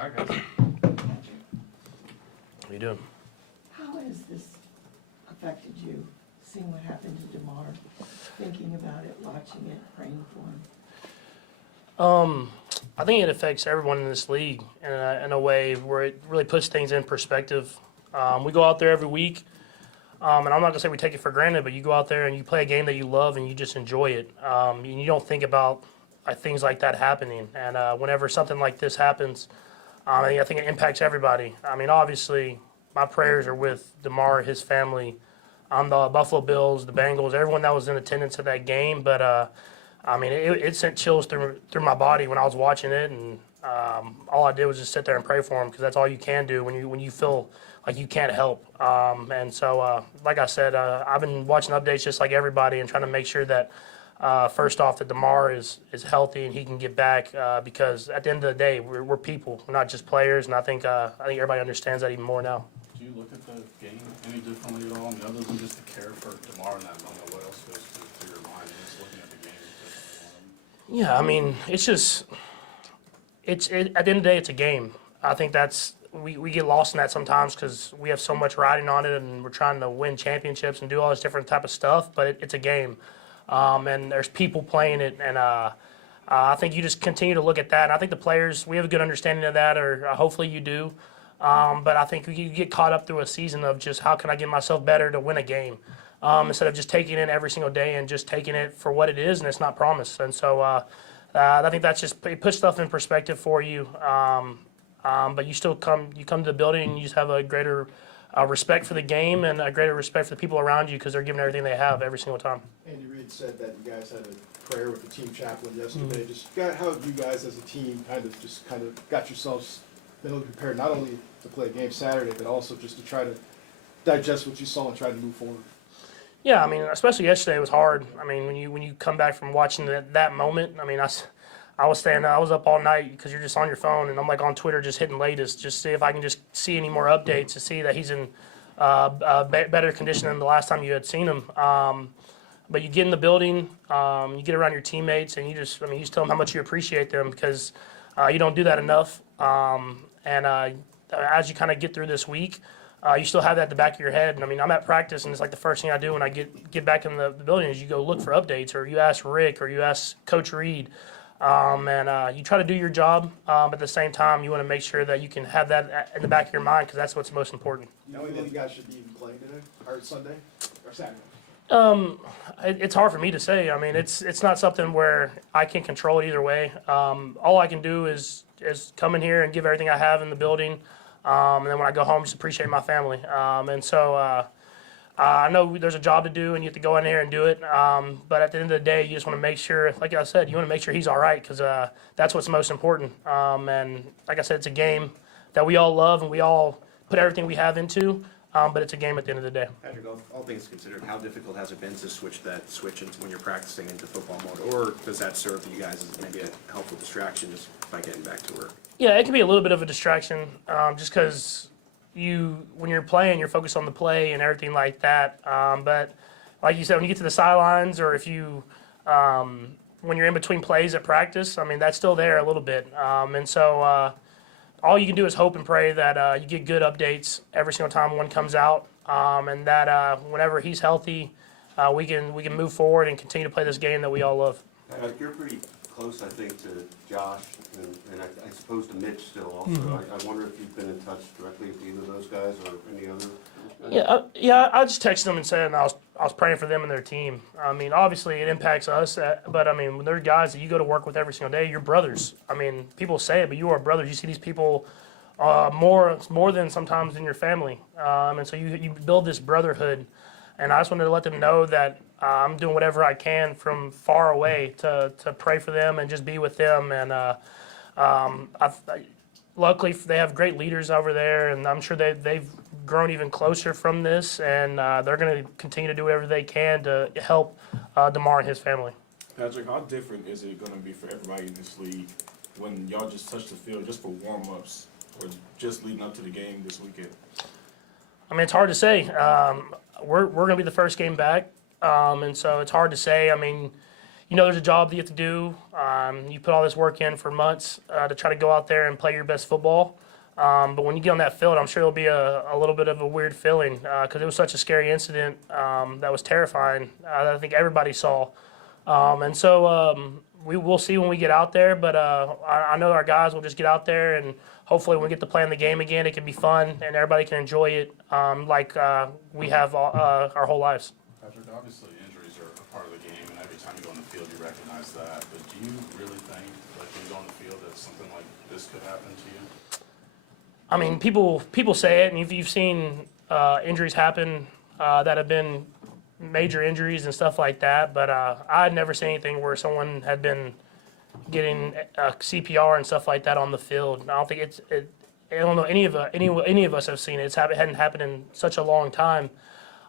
All right, guys. How you doing? How has this affected you, seeing what happened to Damar, thinking about it, watching it, praying for him? I think it affects everyone in this league in a way where it really puts things in perspective. We go out there every week, and I'm not gonna say we take it for granted, but you go out there and you play a game that you love and you just enjoy it. And you don't think about things like that happening. And whenever something like this happens, I think it impacts everybody. I mean, obviously, my prayers are with Damar, his family, the Buffalo Bills, the Bengals, everyone that was in attendance at that game. But I mean, it sent chills through my body when I was watching it, and all I did was just sit there and pray for him because that's all you can do when you feel like you can't help. And so, like I said, I've been watching updates just like everybody and trying to make sure that first off that Damar is healthy and he can get back because at the end of the day, we're people, we're not just players, and I think everybody understands that even more now. Do you look at the game any differently at all? I mean, other than just the care for Damar in that moment, what else goes through your mind just looking at the game? Yeah, I mean, it's at the end of the day, it's a game. I think we get lost in that sometimes because we have so much riding on it and we're trying to win championships and do all this different type of stuff, but it's a game. And there's people playing it, and I think you just continue to look at that. And I think the players, we have a good understanding of that, or hopefully you do. But I think you get caught up through a season of just how can I get myself better to win a game, instead of just taking it every single day and just taking it for what it is, and it's not promised. And so I think that's just it puts stuff in perspective for you. But you still come to the building and you just have a greater respect for the game and a greater respect for the people around you because they're giving everything they have every single time. Andy Reid said that you guys had a prayer with the team chaplain yesterday. Just how you guys as a team kind of got yourselves mentally prepared not only to play a game Saturday, but also just to try to digest what you saw and try to move forward. Yeah, I mean, especially yesterday it was hard. I mean, when you come back from watching that moment, I mean, I was up all night because you're just on your phone, and I'm like on Twitter just hitting latest, just see if I can just see any more updates to see that he's in better condition than the last time you had seen him. But you get in the building, you get around your teammates, and you just tell them how much you appreciate them because you don't do that enough. As you kind of get through this week, you still have that at the back of your head. And I mean, I'm at practice, and it's like the first thing I do when I get back in the building is you go look for updates, or you ask Rick, or you ask Coach Reed. You try to do your job, but at the same time, you want to make sure that you can have that in the back of your mind because that's what's most important. You know when you guys should be even playing today, or Sunday, or Saturday? It's hard for me to say. I mean, it's not something where I can control it either way. All I can do is come in here and give everything I have in the building, and then when I go home, just appreciate my family. I know there's a job to do and you have to go in there and do it. But at the end of the day, you just want to make sure, like I said, you want to make sure he's all right because that's what's most important. And like I said, it's a game that we all love and we all put everything we have into. But it's a game at the end of the day. Patrick, all things considered, how difficult has it been to switch into when you're practicing into football mode? Or does that serve you guys as maybe a helpful distraction just by getting back to work? Yeah, it can be a little bit of a distraction just because when you're playing, you're focused on the play and everything like that. But like you said, when you get to the sidelines or when you're in between plays at practice, I mean, that's still there a little bit. All you can do is hope and pray that you get good updates every single time one comes out, and that whenever he's healthy, we can move forward and continue to play this game that we all love. You're pretty close, I think, to Josh, and I suppose to Mitch still also. Mm-hmm. I wonder if you've been in touch directly with either of those guys or any other guys? Yeah. I just texted them and said I was praying for them and their team. I mean, obviously it impacts us, but I mean, when they're guys that you go to work with every single day, you're brothers. I mean, people say it, but you are brothers. You see these people more than sometimes in your family, and so you build this brotherhood. And I just wanted to let them know that I'm doing whatever I can from far away to pray for them and just be with them. And luckily, they have great leaders over there, and I'm sure they've grown even closer from this. And they're going to continue to do whatever they can to help Damar and his family. Patrick, how different is it going to be for everybody in this league when y'all just touch the field just for warm-ups or just leading up to the game this weekend? I mean, it's hard to say. We're going to be the first game back, and so it's hard to say. I mean, you know there's a job that you have to do. You put all this work in for months to try to go out there and play your best football. But when you get on that field, I'm sure it'll be a little bit of a weird feeling because it was such a scary incident that was terrifying that I think everybody saw. And so we will see when we get out there, but I know our guys will just get out there and hopefully when we get to play in the game again, it can be fun and everybody can enjoy it like we have our whole lives. Patrick, obviously injuries are a part of the game, and every time you go on the field, you recognize that. But do you really think, like when you go on the field, that something like this could happen to you? I mean, people say it, and you've seen injuries happen that have been major injuries and stuff like that. But I had never seen anything where someone had been getting CPR and stuff like that on the field. I don't think I don't know any of us have seen it. It hadn't happened in such a long time.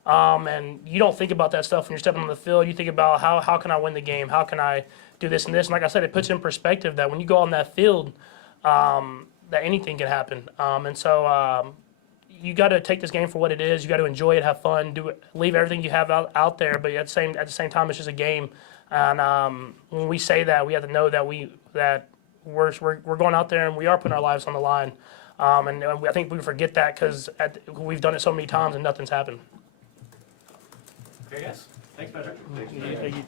And you don't think about that stuff when you're stepping on the field. You think about how can I win the game? How can I do this and this? And like I said, it puts in perspective that when you go on that field, that anything can happen. And so you got to take this game for what it is. You got to enjoy it, have fun, leave everything you have out there. But at the same time, it's just a game. And when we say that, we have to know that we're going out there and we are putting our lives on the line. And I think we forget that because we've done it so many times and nothing's happened. Okay, guys. Thanks, Patrick. Thank you.